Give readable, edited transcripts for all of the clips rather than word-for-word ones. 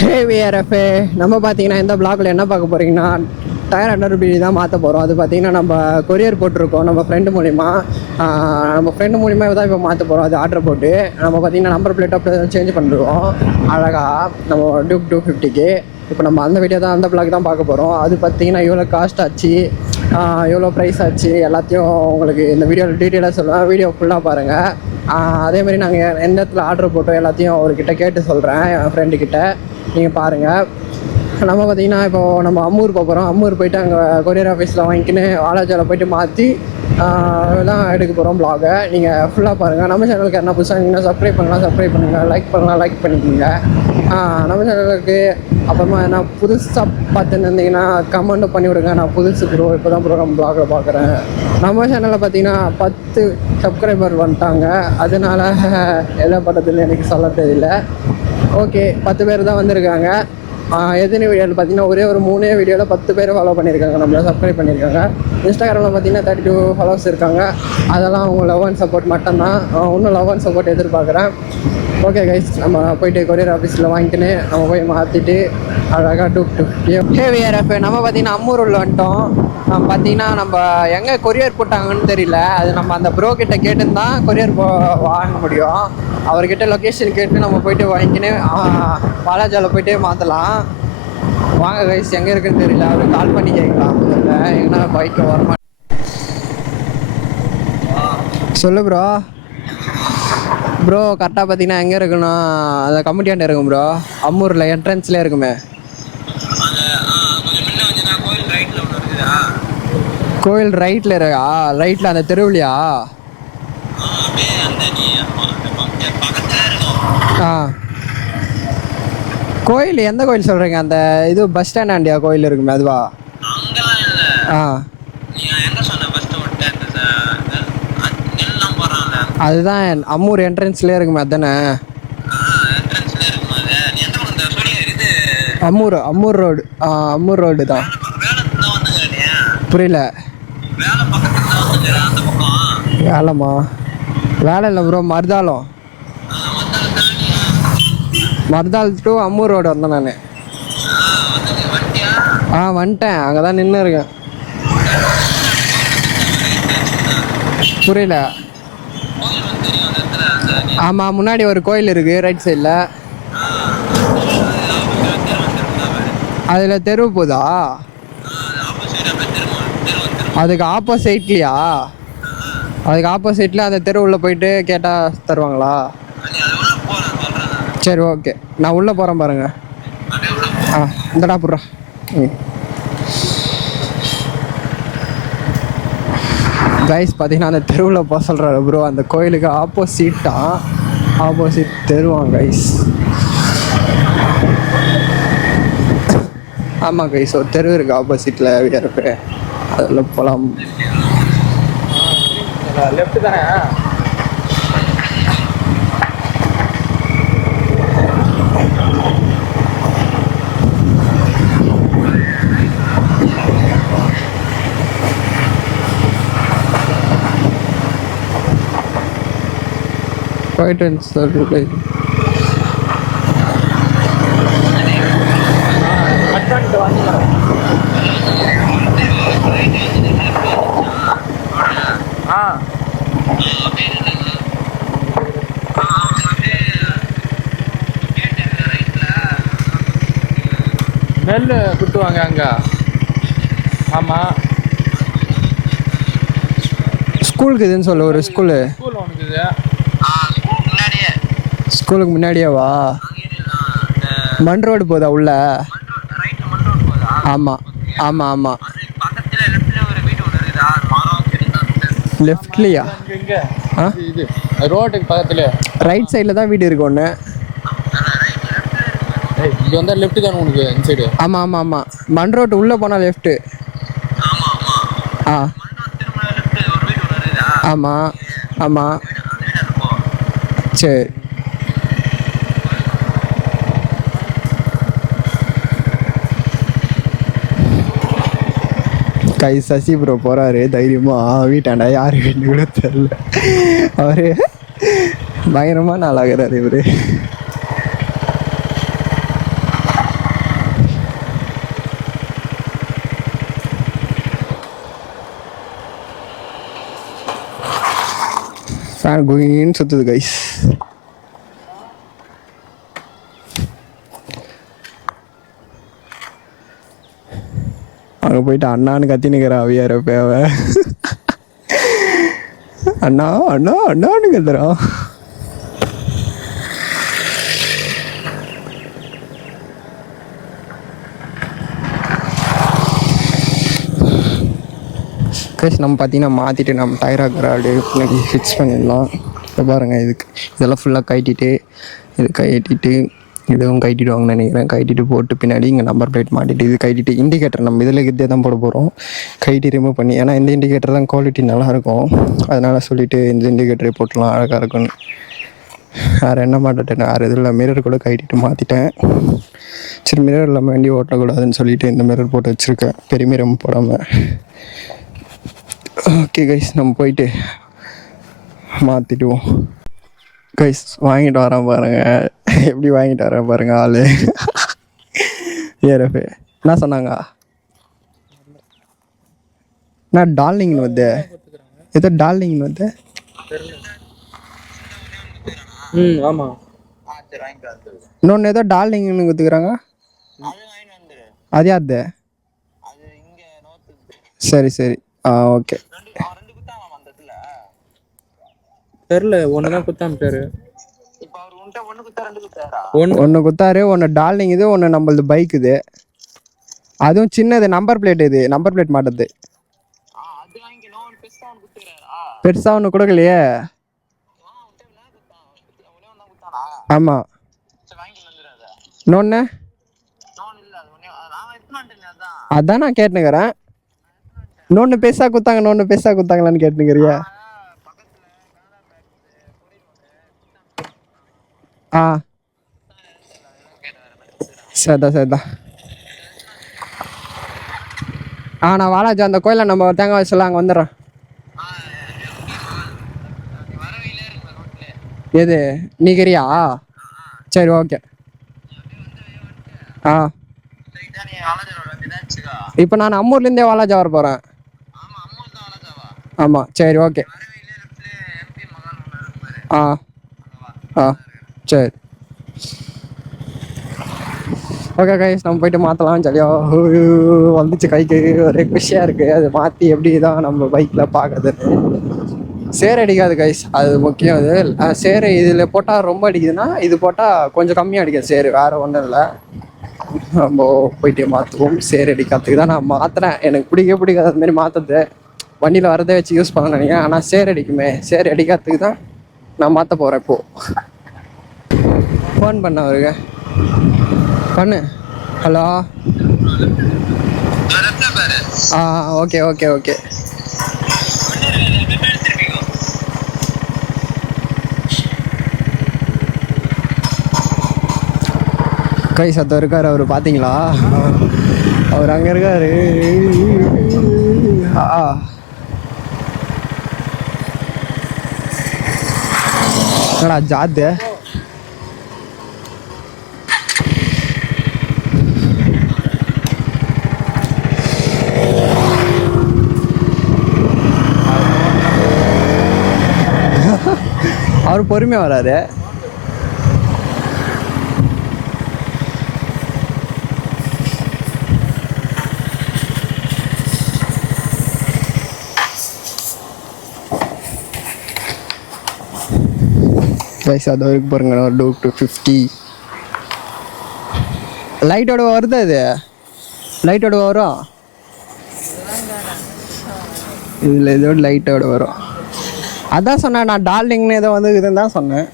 ஹேவிஆர்எஃப் நம்ம பார்த்தீங்கன்னா இந்த பிளாக்ல என்ன பார்க்க போகிறீங்கன்னா டயர் அண்டர் பிடி தான் மாற்ற போகிறோம். அது பார்த்தீங்கன்னா நம்ம கொரியர் போட்டிருக்கோம் நம்ம ஃப்ரெண்டு மூலிமா தான் இப்போ மாற்ற போகிறோம். அது ஆர்டர் போட்டு நம்ம பார்த்தீங்கன்னா நம்பர் பிளேட் அப்படி சேஞ்ச் பண்ணிடுவோம் அழகாக நம்ம டியூக் 250க்கு. இப்போ நம்ம அந்த வீடியோ தான் அந்த பிளாக் தான் பார்க்க போகிறோம். அது பார்த்தீங்கன்னா எவ்வளோ காஸ்ட் ஆச்சு, எவ்வளோ ப்ரைஸ் ஆச்சு எல்லாத்தையும் உங்களுக்கு இந்த வீடியோவில் டீட்டெயிலாக சொல்லுவேன். வீடியோ ஃபுல்லாக பாருங்கள். அதேமாதிரி நாங்கள் எந்த இடத்துல ஆர்டர் போட்டோம் எல்லாத்தையும் அவர்கிட்ட கேட்டு சொல்கிறேன், என் ஃப்ரெண்டுக்கிட்ட. நீங்கள் பாருங்கள். நம்ம பார்த்திங்கன்னா இப்போது நம்ம அம்மூர் போகிறோம். அம்மூர் போய்ட்டு அங்கே கொரியர் ஆஃபீஸில் வாங்கிக்கின்னு வாலாஜாவில் போய்ட்டு மாற்றி தான் எடுக்க போகிறோம் ப்ளாகை. நீங்கள் ஃபுல்லாக பாருங்கள். நம்ம சேனலுக்கு என்ன புதுசாக இருந்தீங்கன்னா சப்ஸ்கிரைப் பண்ணுங்கள், லைக் பண்ணிக்கோங்க. நம்ம சேனலுக்கு அப்புறமா என்ன புதுசாக பார்த்துன்னு இருந்தீங்கன்னா கமெண்ட்டும் பண்ணிவிடுங்க. நான் புதுசு ப்ரோ, இப்போ தான் ப்ரோ நம்ம ப்ளாகில் பார்க்குறேன். நம்ம சேனலில் பார்த்தீங்கன்னா 10 சப்ஸ்கிரைபர் வந்துட்டாங்க. அதனால் எதை பண்ணுறதுன்னு எனக்கு சொல்ல தெரியல. ஓகே, 10 பேர் தான் வந்திருக்காங்க. எத்தனை வீடியோவில் பார்த்தீங்கன்னா ஒரே ஒரு 3 வீடியோவில் 10 பேர் ஃபாலோ பண்ணியிருக்காங்க, நம்மளை சப்ஸ்கிரைப் பண்ணியிருக்காங்க. இன்ஸ்டாகிராமில் பார்த்தீங்கன்னா 32 ஃபாலோவர்ஸ் இருக்காங்க. அதெல்லாம் அவங்க லவ் அண்ட் சப்போர்ட் மட்டும்தான். இன்னும் லவ் அண்ட் சப்போர்ட் எதிர்பார்க்குறேன். ஓகே கைஸ், நம்ம போய்ட்டு கொரியர் ஆஃபீஸில் வாங்கிக்கின்னு நம்ம போய் மாற்றிட்டு அழகாக 250 ஹேவிஆர்எஃப் நம்ம பார்த்தீங்கன்னா அம்மூர் உள்ள வந்துட்டோம். பார்த்தீங்கன்னா நம்ம எங்கே கொரியர் போட்டாங்கன்னு தெரியல. அது நம்ம அந்த ப்ரோ கிட்ட கேட்டுன்னு தான் கொரியர் வாங்க முடியும். அவர்கிட்ட லொக்கேஷன் கேட்டு நம்ம போய்ட்டு வாங்கிக்கின்னு வாலாஜாவில் போய்ட்டு மாற்றலாம். வாங்க கைஸ், எங்கே இருக்குன்னு தெரியல. அவருக்கு கால் பண்ணி கேட்கலாம். முதல்ல எங்கன்னா பைக்கை வரமா சொல்லு ப்ரோ. ப்ரோ கரெக்டாக பார்த்தீங்கன்னா எங்கே இருக்குன்னா அந்த கமிட்டியாண்ட இருக்கும் ப்ரோ. அம்மூரில் என்ட்ரன்ஸ்லேயே இருக்குமே. கோயில் ரைட்டில் இருக்கா? ரைட்டில் அந்த தெருவுலையா? கோயில் எந்த கோயில் சொல்கிறீங்க? அந்த இது பஸ் ஸ்டாண்ட் ஆண்டியா கோயில் இருக்குமே அதுவா? அதுதான் அம்மூர் என்ட்ரன்ஸ்லேயே இருக்குமே அதுதானே? அம்மூர் ரோடு. அம்மூர் ரோடு தான். புரியல. வேலைமா? வேலை இல்லை bro, Maruthal to Ammur road வந்தேன் நான். வந்துட்டேன், அங்கே தான் நின்று இருக்கேன். புரியல. ஆமாம், முன்னாடி ஒரு கோயில் இருக்குது ரைட் சைடில். அதில் தெரு போதா? அதுக்கு ஆப்போசைட்லையா? அதுக்கு ஆப்போசிட்டில் அந்த தெரு உள்ளே போயிட்டு கேட்டால் தருவாங்களா? சரி ஓகே, நான் உள்ளே போகிறேன் பாருங்க. இந்தடா புட்றா. கைஸ் பார்த்தீங்கன்னா அந்த தெருவில் போக சொல்கிறாரு ப்ரோ. அந்த கோயிலுக்கு ஆப்போசிட் தெருவாங்க கைஸ். ஆமாம் கைஸ், ஒரு தெரு இருக்குது ஆப்போசிட்டில் வீடியோ. அதில் போகலாம். லெஃப்ட் தானே? போயிட்டு சொல்லு. நெல் குத்துவாங்க அங்கே. ஆமாம், ஸ்கூலுக்கு இதுன்னு சொல்ல. ஒரு ஸ்கூல் ஒன்று இருக்குது. ஸ்கூலுக்கு முன்னாடியேவா? மண் ரோடு போதா உள்ள? ஆமாம் ஆமாம் ஆமாம். லெஃப்ட்லையா? இது ரோட்டுக்கு பக்கத்தில் ரைட் சைடில் தான் வீடு இருக்கு ஒன்று. இது வந்தால் லெஃப்ட்டு தானே உனக்கு இந்த சைடு? ஆமாம் ஆமாம் ஆமாம். மண் ரோட்டு உள்ளே போனால் லெஃப்ட்டு. ஆமாம் ஆமாம். சரி. கை சசி ப்ரோ போகிறாரு தைரியமாக வீட்டாண்டா. யாரு வீட்டு கூட தெரியல. அவரு பயங்கரமாக நாளாகிறாரு இவர். ஃபேன் குயின்னு சுற்றுது கைஸ். அங்கே போயிட்டு அண்ணான்னு கத்தி நிற்கிறான் அவியார பேவ. அண்ணா அண்ணா அண்ணான்னு கத்துறான். கைஸ் நம்ம பார்த்தீங்கன்னா மாற்றிட்டு நம்ம டயராக அப்படியே பின்னாடி ஃபிக்ஸ் பண்ணிடலாம். இப்போ பாருங்கள் இதுக்கு இதெல்லாம் ஃபுல்லாக கட்டிட்டு இது கட்டிட்டு இதுவும் கட்டிடுவாங்கன்னு நினைக்கிறேன். கட்டிட்டு போட்டு பின்னாடி இங்கே நம்பர் பிளேட் மாட்டிட்டு இது கட்டிட்டு இண்டிகேட்டர் நம்ம இதில் இதே தான் போட போகிறோம். கைட்டி ரிமூவ் பண்ணி, ஏன்னா இந்த இண்டிகேட்டர் தான் குவாலிட்டி நல்லாயிருக்கும். அதனால் சொல்லிவிட்டு இந்த இண்டிகேட்டரே போட்டலாம் அழகாக இருக்கும்னு. வேறு என்ன மாட்டேன், வேறு இதில் மிரர் கூட கட்டிட்டு மாற்றிட்டேன். சரி மிரர் இல்லாமல் வண்டி ஓட்டக்கூடாதுன்னு சொல்லிவிட்டு இந்த மிரர் போட்டு வச்சுருக்கேன், பெரிய மிரர் போடாமல். ஓகே கைஸ் நம்ம போயிட்டு மாற்றிடுவோம். கைஸ் வாங்கிட்டு வரேன் பாருங்கள், எப்படி வாங்கிட்டு வரேன் பாருங்கள் ஆள். ஏறப்பே என்ன சொன்னாங்க? நான் டார்லிங்னு வந்து ஏதோ டார்லிங்னு வந்து. ஆமாம். இன்னொன்று ஏதோ டார்லிங்னு கொடுத்துக்குறாங்க. அது யாரு? சரி சரி ஓகே. தெரில, ஒன்று தான் குத்தாமிட்டாரு. ஒன்று குத்தாரு, ஒன்று டார்லிங் இது, ஒன்று நம்மளது பைக் இது. அதுவும் சின்னது நம்பர் பிளேட், இது நம்பர் பிளேட் மாட்டது. பெருசா ஒன்று கொடுக்கலையே. ஆமாம் இன்னொன்று அதான் நான் கேட்டுனுக்கிறேன். இன்னொன்று பெருசா குத்தாங்க, இன்னொன்று பெருசா குத்தாங்களான்னு கேட்டுனுக்கிறியா? ஆ சரிதான் சரிதான். நான் வாலாஜி அந்த கோயிலில் நம்ம தேங்காய் வச்சலாம், அங்கே வந்துடுறேன். எது நீக்கிறியா? சரி ஓகே. இப்போ நான் அம்மூர்லேருந்தே வாலாஜா வர போகிறேன். ஆமாம் சரி ஓகே. சரி ஓகே கைஸ் நம்ம போயிட்டு மாற்றலாம். ஜாலியா வந்துச்சு கைக்கு, ஒரே குஷியாக இருக்குது. அது மாற்றி எப்படி தான் நம்ம பைக்கில் பார்க்குறதுன்னு. சேர் அடிக்காது கைஸ், அது முக்கியம். அது சேர் இதில் போட்டால் ரொம்ப அடிக்குதுன்னா இது போட்டால் கொஞ்சம் கம்மியாக அடிக்கும் சேர், வேறு ஒன்றும் இல்லை. நம்ம போயிட்டு மாற்றுவோம். சேர் அடிக்கிறதுக்கு தான் நான் மாற்றுறேன். எனக்கு பிடிக்காது அதுமாரி மாற்றுறது. வண்டியில் வரதை வச்சு யூஸ் பண்ண நினைக்கிறேன், ஆனால் சேர் அடிக்குமே, சேர் அடிக்கிறதுக்கு தான் நான் மாற்ற போகிறேன். இப்போது ஃபோன் பண்ண அவருக்கு பண்ணு. Hello okay okay okay. கை சத்தம் இருக்கார் அவர், பார்த்தீங்களா? அவர் அங்கே இருக்காரு. என்னடா ஜாத்து? அவர் பொறுமையாக வராரு. வயசு அது வரைக்கும் பாருங்க, ஒரு டூக் 250 லைட்டோட வருது. அது லைட்டோட வரும், இதில் இதோட லைட்டோட வரும். அதான் சொன்னேன் நான், டார்லிங்னு ஏதோ வந்து இதுன்னு தான் சொன்னேன்.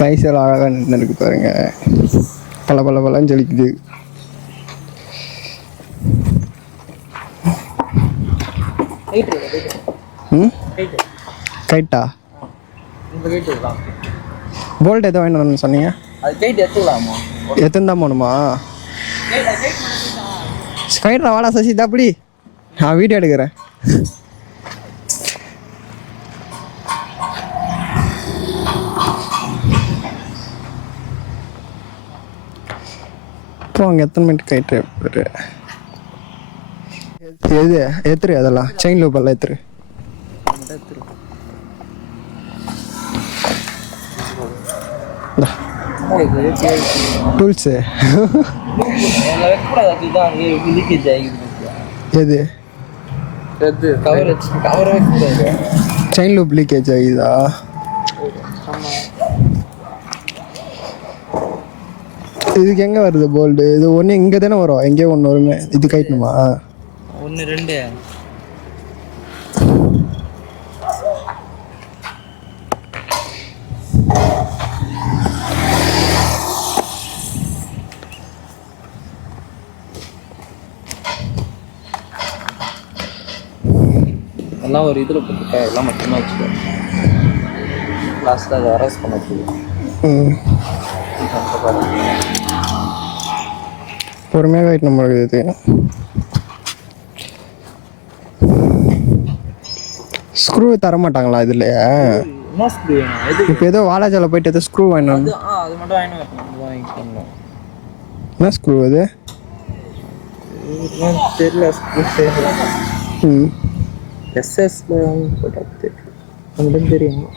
கைசல் அழகாக நின்று இருக்கு பாருங்க, பல பல பலன்னு ஜொலிக்குது. கைட்டா போல்ட் எதோ வேணும்னு சொன்னீங்க? எத்தனை தான் போகணுமா? கைட்ரா வாடா சசி, அப்படி நான் வீடியோ எடுக்கிறேன். இப்போ அங்கே எத்தனை மினிட் கைட்டு எது எத்துரு? அதெல்லாம் செயின் லூப்பெல்லாம் எத்துரு. டூல்ஸு எது செயின் லூப் லீக்கேஜ் ஆகுதா? இதுக்கு எங்கே வருது போல்டு? இது ஒன்று இங்கே தானே வரும், எங்கேயோ ஒன்று வருமே. இது கைட்டணுமா? 1 2 எல்லாம் ஒரு இதில் போட்டுட்டா எல்லாம் மட்டுமா வச்சுக்கோ. லாஸ்ட்டில் அதை அரெஸ்ட் பண்ண பொறுமையாக வெயிட் நம்மளுக்கு இது. ஸ்க்ரூ தர மாட்டாங்களா இதுலையே? என்ன ஸ்க்ரூ வேணும்? இது இப்போ ஏதோ வாலாஜால போயிட்டு ஏதோ ஸ்க்ரூ வாங்கினோம். அது மட்டும் வாங்கிக்கணும். என்ன ஸ்க்ரூ அது? தெரியல. ஸ்க்ரூ தெரியல. ம் எஸ்எஸ்ல போட்டா தெரியும். உங்களுக்கு தெரியும்.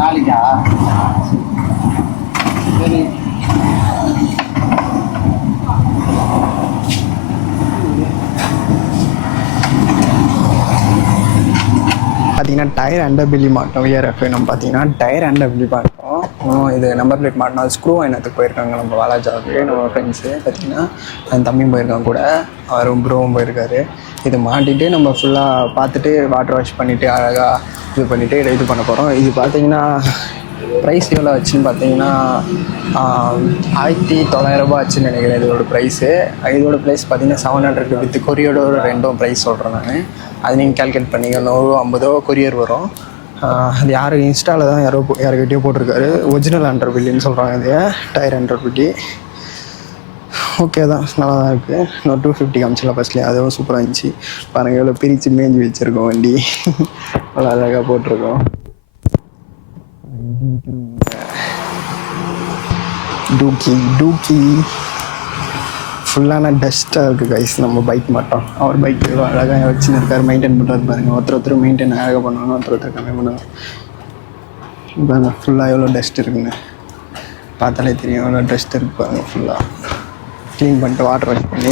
நாளைக்கா சரி. பார்த்தீங்கன்னா டயர் அண்டர் பில்லி மாட்டோம். விஆர்எஃப் நம்ம பார்த்தீங்கன்னா டயர் அண்டர் பில்லி மாட்டோம். இது நம்பர் பிளேட் மாட்டோம். அது ஸ்க்ரூ வாங்கினதுக்கு போயிருக்காங்க நம்ம வாலாஜாவுக்கு. நம்ம ஃப்ரெண்ட்ஸு பார்த்தீங்கன்னா என் தம்பியும் போயிருக்காங்க கூட, அவரும் ப்ரோவும் போயிருக்காரு. இது மாட்டிட்டு நம்ம ஃபுல்லாக பார்த்துட்டு வாட்டர் வாஷ் பண்ணிவிட்டு அழகாக இது பண்ணிவிட்டு இது பண்ண போகிறோம். இது பார்த்தீங்கன்னா ப்ரைஸ் எவ்வளோ ஆச்சுன்னு பார்த்தீங்கன்னா 1900 ரூபா ஆச்சுன்னு நினைக்கிறேன் இதோட ப்ரைஸு. இதோட ப்ரைஸ் பார்த்தீங்கன்னா 700 வித் கொரியரோட ரெண்டும் ப்ரைஸ் சொல்கிறேன் நான். அது நீங்கள் கால்குலேட் பண்ணிங்க. 150 கொரியர் வரும். அது யார் இன்ஸ்டாவில் தான் யாருக்கிட்டேயோ போட்டிருக்காரு. ஒரிஜினல் அண்டர் பில்லின்னு சொல்கிறாங்க. இது டயர் அண்டர் பில்லி ஓகே தான், நல்லா தான் இருக்குது. இன்னும் 250 காமிச்சிடலாம் ஃபஸ்ட்லேயே. அதுவும் சூப்பராக இருந்துச்சு. பாருங்கள் எவ்வளோ பிரித்து மேய்ஞ்சி வச்சுருக்கோம் வண்டி. அவ்வளோ அழகாக போட்டிருக்கோம். டூக்கி ஃபுல்லான டஸ்ட்டாக இருக்குது கைஸ். நம்ம பைக் மட்டும் அவர் பைக் எவ்வளோ அழகாக வச்சுன்னு இருக்கார். மெயின்டைன் பண்ணுறது பாருங்கள். ஒருத்தர் மெயின்டைன் அழகாக பண்ணணும், ஒருத்தர் கம்மி பண்ணணும். பாருங்கள் ஃபுல்லாக எவ்வளோ டஸ்ட் இருக்குன்னு பார்த்தாலே தெரியும். எவ்வளோ டஸ்ட் இருக்கு பாருங்கள். ஃபுல்லாக க்ளீன் பண்ணிட்டு வாட்டர் வாஷ் பண்ணி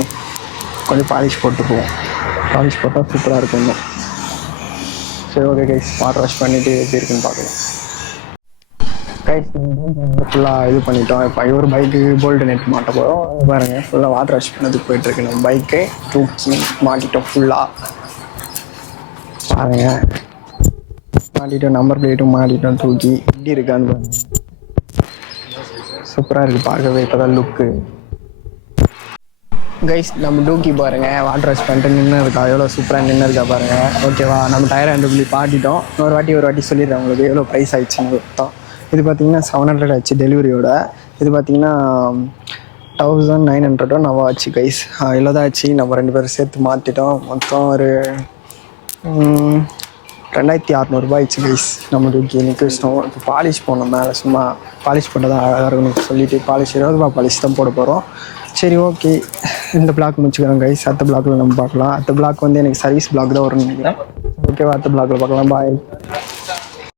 கொஞ்சம் பாலிஷ் போட்டுக்குவோம். பாலிஷ் போட்டால் சூப்பராக இருக்கும் இன்னும். சரி ஓகே கைஸ், வாட்டர் வாஷ் பண்ணிவிட்டு எப்படி இருக்குன்னு பார்க்கலாம். கைஸ் ஃபுல்லாக இது பண்ணிட்டோம். இப்போ ஒரு பைக்கு போல்டு நெட் மாட்ட போகிறோம். பாருங்கள் ஃபுல்லாக வாட்டர் வாஷ் பண்ணதுக்கு போயிட்டுருக்கு. நம்ம பைக்கை தூக்கி மாட்டிட்டோம் ஃபுல்லாக. பாருங்கள் மாட்டிட்டோம். நம்பர் பிளேட்டும் மாட்டிட்டோம். தூக்கி எப்படி இருக்கான்னு பாருங்கள். சூப்பராக இருக்குது பார்க்கவே. இப்போ தான் லுக்கு. கைஸ் நம்ம டூக்கி பாருங்கள் வாட்டர் வாஷ் பண்ணிட்டு நின்று இருக்கா. எவ்வளோ சூப்பராக நின்று இருக்கா பாருங்கள். ஓகேவா, நம்ம டயர் அண்ட் பில்லி பாட்டிட்டோம். ஒரு வாட்டி சொல்லிடுறேன் உங்களுக்கு எவ்வளோ ப்ரைஸ் ஆகிடுச்சுன்னு மொத்தம். இது பார்த்திங்கன்னா 700 ஆச்சு டெலிவரியோட. இது பார்த்திங்கன்னா 1900 நம்ம ஆச்சு கைஸ். இவ்வளோ தான் ஆச்சு. நம்ம 2 பேரும் சேர்த்து மாற்றிட்டோம். மொத்தம் ஒரு 2600 ரூபாய் ஆயிடுச்சு கைஸ். நம்ம டூக்கி நிற்க வச்சிட்டோம். இப்போ பாலிஷ் போடணும் மேலே. சும்மா பாலிஷ் போட்டால் தான் அழகாக இருக்குன்னு சொல்லிவிட்டு பாலிஷ் 20 ரூபா பாலிஷ் தான் போட போகிறோம். சரி ஓகே, இந்த பிளாக் முடிச்சுக்கிறோம் கைஸ். அடுத்த பிளாக்கில் நம்ம பார்க்கலாம். அடுத்த பிளாக் வந்து எனக்கு சர்வீஸ் பிளாக் தான் வரும்னு நினைக்கிறேன். ஓகேவா, அடுத்த பிளாக்கில் பார்க்கலாம். பாய்.